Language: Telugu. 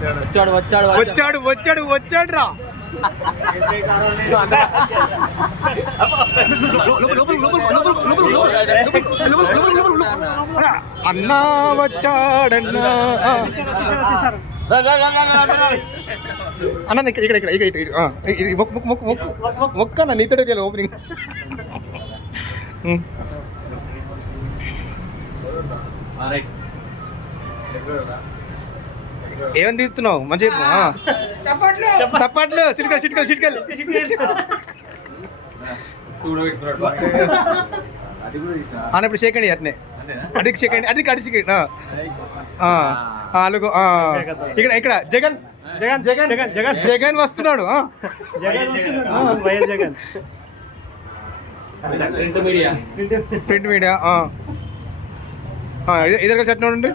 వచ్చాడు వచ్చాడు వచ్చాడు వచ్చాడు వచ్చాడు రా. అన్నా వచ్చాడన్నా అన్న ఇక్కడ ఇక్కడ ఇక్కడ ఇక్కడ మొక్క అన్న నీతో ఓపెనింగ్. ఏమని తీస్తున్నావు మంచిగా చప్పట్లు చిటికలు చిటికలు చిటికలు. అన్న ఇప్పుడు సెకండ్ అట్నే అడిగి సెకండ్ అడిగి అడి సెకండ్ అలాగో ఇక్కడ ఇక్కడ జగన్ జగన్ జగన్ జగన్ జగన్ వస్తున్నాడు. జగన్ ప్రింట్ మీడియా ఇద్దరు కలిసి అట్లా ఉండండి.